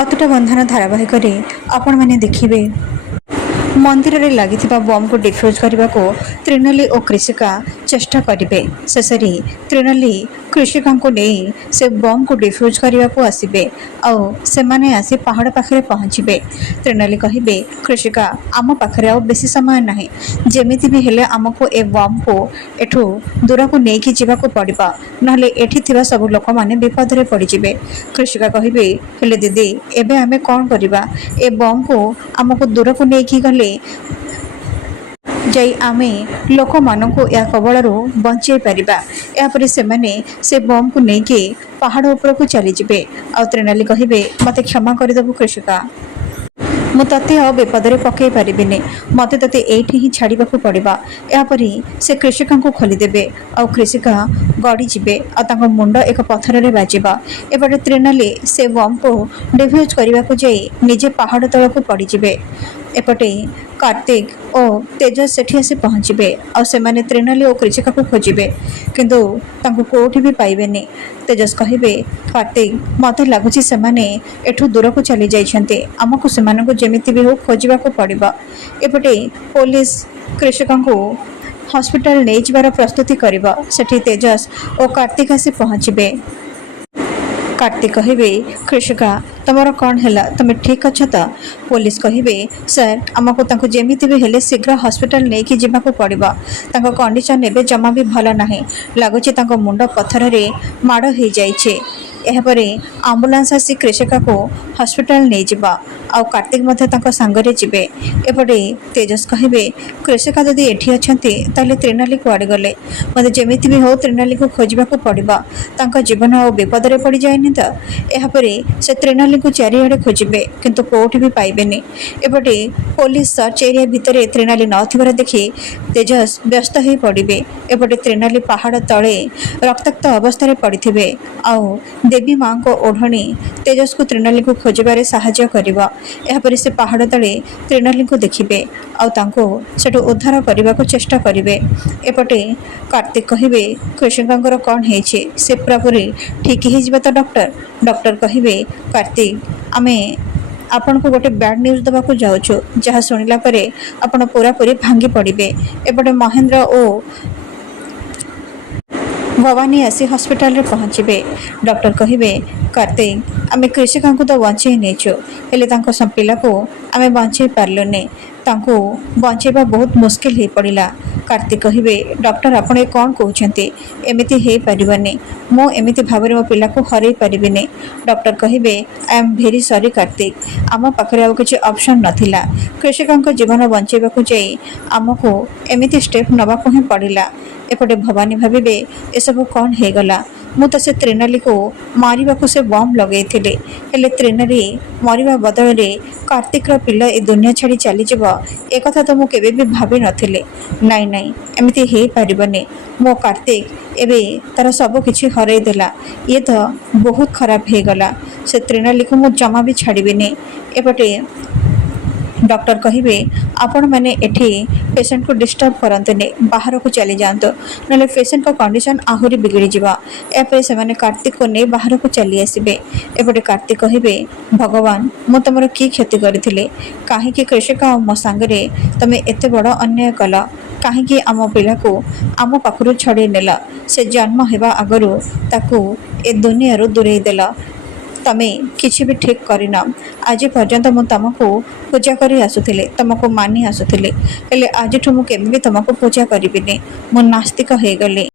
ଅତୁଟ ବନ୍ଧନ ଧାରାବାହିକରେ ଆପଣମାନେ ଦେଖିବେ ମନ୍ଦିରରେ ଲାଗିଥିବା ବମ୍କୁ ଡିଫ୍ୟୁଜ୍ କରିବାକୁ ତ୍ରିନାଲି ଓ କ୍ରିଷିକା ଚେଷ୍ଟା କରିବେ। ଶେଷରେ ତ୍ରିନାଲି କ୍ରିଷିକାଙ୍କୁ ନେଇ ସେ ବମ୍କୁ ଡିଫ୍ୟୁଜ୍ କରିବାକୁ ଆସିବେ ଆଉ ସେମାନେ ଆସି ପାହାଡ଼ ପାଖରେ ପହଞ୍ଚିବେ। ତ୍ରିନାଲି କହିବେ, କ୍ରିଷିକା ଆମ ପାଖରେ ଆଉ ବେଶୀ ସମୟ ନାହିଁ, ଯେମିତି ବି ହେଲେ ଆମକୁ ଏ ବମ୍କୁ ଏଠୁ ଦୂରକୁ ନେଇକି ଯିବାକୁ ପଡ଼ିବ, ନହେଲେ ଏଠି ଥିବା ସବୁ ଲୋକମାନେ ବିପଦରେ ପଡ଼ିଯିବେ। କ୍ରିଷିକା କହିବେ, ହେଲେ ଦିଦି ଏବେ ଆମେ କ'ଣ କରିବା? ଏ ବମ୍କୁ ଆମକୁ ଦୂରକୁ ନେଇକି ଗଲେ ଯାଇ ଆମେ ଲୋକମାନଙ୍କୁ ଏହା କବଳରୁ ବଞ୍ଚାଇ ପାରିବା। ଏହାପରେ ସେମାନେ ସେ ବମ୍କୁ ନେଇକି ପାହାଡ଼ ଉପରକୁ ଚାଲିଯିବେ। ଆଉ ତ୍ରିନାଲି କହିବେ, ମୋତେ କ୍ଷମା କରିଦେବୁ କ୍ରିଷିକା, ମୁଁ ତତେ ଆଉ ବିପଦରେ ପକାଇ ପାରିବିନି, ମୋତେ ତତେ ଏଇଠି ହିଁ ଛାଡ଼ିବାକୁ ପଡ଼ିବ। ଏହାପରେ ସେ କ୍ରିଷିକାଙ୍କୁ ଖୋଲିଦେବେ ଆଉ କ୍ରିଷିକା ଗଡ଼ିଯିବେ ଆଉ ତାଙ୍କ ମୁଣ୍ଡ ଏକ ପଥରରେ ବାଜିବ। ଏପଟେ ତ୍ରିନାଲି ସେ ବମ୍କୁ ଡିଫ୍ୟୁଜ୍ କରିବାକୁ ଯାଇ ନିଜେ ପାହାଡ଼ ତଳକୁ ପଡ଼ିଯିବେ। ଏପଟେ କାର୍ତ୍ତିକ ଓ ତେଜସ୍ ସେଠି ଆସି ପହଞ୍ଚିବେ ଆଉ ସେମାନେ ତ୍ରିନାଲି ଓ କ୍ରିଷିକାକୁ ଖୋଜିବେ, କିନ୍ତୁ ତାଙ୍କୁ କେଉଁଠି ବି ପାଇବେନି। ତେଜସ୍ କହିବେ, କାର୍ତ୍ତିକ ମୋତେ ଲାଗୁଛି ସେମାନେ ଏଠୁ ଦୂରକୁ ଚାଲି ଯାଇଛନ୍ତି, ଆମକୁ ସେମାନଙ୍କୁ ଯେମିତି ବି ହେଉ ଖୋଜିବାକୁ ପଡ଼ିବ। ଏପଟେ ପୋଲିସ କ୍ରିଷିକାଙ୍କୁ ହସ୍ପିଟାଲ ନେଇଯିବାର ପ୍ରସ୍ତୁତି କରିବ। ସେଠି ତେଜସ୍ ଓ କାର୍ତ୍ତିକ ଆସି ପହଞ୍ଚିବେ। କାର୍ତ୍ତିକ କହିବେ, କ୍ରିଷିକା ତୁମର କ'ଣ ହେଲା, ତୁମେ ଠିକ୍ ଅଛ ତ? ପୋଲିସ କହିବେ, ସାର୍ ଆମକୁ ତାଙ୍କୁ ଯେମିତି ବି ହେଲେ ଶୀଘ୍ର ହସ୍ପିଟାଲ ନେଇକି ଯିବାକୁ ପଡ଼ିବ, ତାଙ୍କ କଣ୍ଡିସନ୍ ଏବେ ଜମା ବି ଭଲ ନାହିଁ, ଲାଗୁଛି ତାଙ୍କ ମୁଣ୍ଡ ପଥରରେ ମାଡ଼ ହୋଇଯାଇଛି। ଏହାପରେ ଆମ୍ବୁଲାନ୍ସ ଆସି କ୍ରିଷିକାକୁ ହସ୍ପିଟାଲ ନେଇଯିବ ଆଉ କାର୍ତ୍ତିକ ମଧ୍ୟ ତାଙ୍କ ସାଙ୍ଗରେ ଯିବେ। ଏପଟେ ତେଜସ୍ କହିବେ, କ୍ରିଷିକା ଯଦି ଏଠି ଅଛନ୍ତି ତାହେଲେ ତ୍ରିନାଲି କୁଆଡ଼େ ଗଲେ? ମୋତେ ଯେମିତି ବି ହେଉ ତ୍ରିନାଲିକୁ ଖୋଜିବାକୁ ପଡ଼ିବ, ତାଙ୍କ ଜୀବନ ଆଉ ବିପଦରେ ପଡ଼ିଯାଏନି ତ? ଏହାପରେ ସେ ତ୍ରିନାଲିକୁ ଚାରିଆଡ଼େ ଖୋଜିବେ, କିନ୍ତୁ କେଉଁଠି ବି ପାଇବେନି। ଏପଟେ ପୋଲିସ ସର୍ଚ୍ଚ ଏରିଆ ଭିତରେ ତ୍ରିନାଲି ନଥିବାର ଦେଖି ତେଜସ୍ ବ୍ୟସ୍ତ ହୋଇ ପଡ଼ିବେ। ଏପଟେ ତ୍ରିନାଲି ପାହାଡ଼ ତଳେ ରକ୍ତାକ୍ତ ଅବସ୍ଥାରେ ପଡ଼ିଥିବେ ଆଉ ଦେବୀ ମାଙ୍କ ଓଢ଼ଣୀ ତେଜସ୍କୁ ତ୍ରିନାଲିକୁ ଖୋଜିବାରେ ସାହାଯ୍ୟ କରିବ। ଏହାପରେ ସେ ପାହାଡ଼ ତଳେ ତ୍ରିନାଲିଙ୍କୁ ଦେଖିବେ ଆଉ ତାଙ୍କୁ ସେଠୁ ଉଦ୍ଧାର କରିବାକୁ ଚେଷ୍ଟା କରିବେ। ଏପଟେ କାର୍ତ୍ତିକ କହିବେ, କ୍ରିଷିକାଙ୍କର କ'ଣ ହେଇଛି, ସେ ପୁରାପୁରି ଠିକ୍ ହେଇଯିବ ତ ଡକ୍ଟର? ଡକ୍ଟର କହିବେ, କାର୍ତ୍ତିକ ଆମେ ଆପଣଙ୍କୁ ଗୋଟେ ବ୍ୟାଡ୍ ନ୍ୟୁଜ୍ ଦେବାକୁ ଯାଉଛୁ, ଯାହା ଶୁଣିଲା ପରେ ଆପଣ ପୁରାପୁରି ଭାଙ୍ଗି ପଡ଼ିବେ। ଏପଟେ ମହେନ୍ଦ୍ର ଓ ଭବାନୀ ଆସି ହସ୍ପିଟାଲରେ ପହଞ୍ଚିବେ। ଡକ୍ଟର କହିବେ, କାର୍ତ୍ତିକ ଆମେ କ୍ରିଷିକାଙ୍କୁ ତ ବଞ୍ଚାଇ ନେଇଛୁ, ହେଲେ ତାଙ୍କ ପିଲାକୁ ଆମେ ବଞ୍ଚାଇ ପାରିଲୁନି, ତାଙ୍କୁ ବଞ୍ଚାଇବା ବହୁତ ମୁସ୍କିଲ ହୋଇପଡ଼ିଲା। କାର୍ତ୍ତିକ କହିବେ, ଡକ୍ଟର ଆପଣ ଏ କ'ଣ କହୁଛନ୍ତି? ଏମିତି ହୋଇପାରିବନି, ମୁଁ ଏମିତି ଭାବରେ ମୋ ପିଲାକୁ ହରାଇ ପାରିବିନି। ଡକ୍ଟର କହିବେ, ଆଇ ଆମ୍ ଭେରି ସରି କାର୍ତ୍ତିକ, ଆମ ପାଖରେ ଆଉ କିଛି ଅପସନ୍ ନଥିଲା, କ୍ରିଷିକାଙ୍କ ଜୀବନ ବଞ୍ଚାଇବାକୁ ଯାଇ ଆମକୁ ଏମିତି ଷ୍ଟେପ୍ ନେବାକୁ ହିଁ ପଡ଼ିଲା। ଏପଟେ ଭବାନୀ ଭାବିବେ, ଏସବୁ କ'ଣ ହେଇଗଲା? ମୁଁ ତ ସେ ତ୍ରିନାଲିକୁ ମାରିବାକୁ ସେ ବମ୍ ଲଗାଇଥିଲି, ହେଲେ ତ୍ରିନାଲି ମରିବା ବଦଳରେ କାର୍ତ୍ତିକର ପିଲା ଏ ଦୁନିଆ ଛାଡ଼ି ଚାଲିଯିବ, ଏକଥା ତ ମୁଁ କେବେ ବି ଭାବିନଥିଲି। ନାଇଁ ନାଇଁ ଏମିତି ହେଇପାରିବନି, ମୋ କାର୍ତ୍ତିକ ଏବେ ତାର ସବୁ କିଛି ହରାଇ ଦେଲା, ଇଏ ତ ବହୁତ ଖରାପ ହେଇଗଲା, ସେ ତ୍ରିନାଲିକୁ ମୁଁ ଜମା ବି ଛାଡ଼ିବିନି। ଏପଟେ ଡକ୍ଟର କହିବେ, ଆପଣମାନେ ଏଠି ପେସେଣ୍ଟକୁ ଡିଷ୍ଟର୍ବ କରନ୍ତୁନି, ବାହାରକୁ ଚାଲିଯାଆନ୍ତୁ, ନହେଲେ ପେସେଣ୍ଟଙ୍କ କଣ୍ଡିସନ୍ ଆହୁରି ବିଗିଡ଼ିଯିବ। ଏହାପରେ ସେମାନେ କାର୍ତ୍ତିକକୁ ନେଇ ବାହାରକୁ ଚାଲି ଆସିବେ। ଏପଟେ କାର୍ତ୍ତିକ କହିବେ, ଭଗବାନ ମୁଁ ତୁମର କି କ୍ଷତି କରିଥିଲି? କାହିଁକି କ୍ରିଷିକା ଆଉ ମୋ ସାଙ୍ଗରେ ତୁମେ ଏତେ ବଡ଼ ଅନ୍ୟାୟ କଲ? କାହିଁକି ଆମ ପିଲାକୁ ଆମ ପାଖରୁ ଛଡ଼େଇ ନେଲ? ସେ ଜନ୍ମ ହେବା ଆଗରୁ ତାକୁ ଏ ଦୁନିଆରୁ ଦୂରେଇ ଦେଲ। ତମେ କିଛି ବି ଠିକ୍ କରିନ। ଆଜି ପର୍ଯ୍ୟନ୍ତ ମୁଁ ତୁମକୁ ପୂଜା କରି ଆସୁଥିଲି, ତୁମକୁ ମାନି ଆସୁଥିଲି, ହେଲେ ଆଜିଠୁ ମୁଁ କେବେ ବି ତୁମକୁ ପୂଜା କରିବିନି, ମୁଁ ନାସ୍ତିକ ହେଇଗଲି।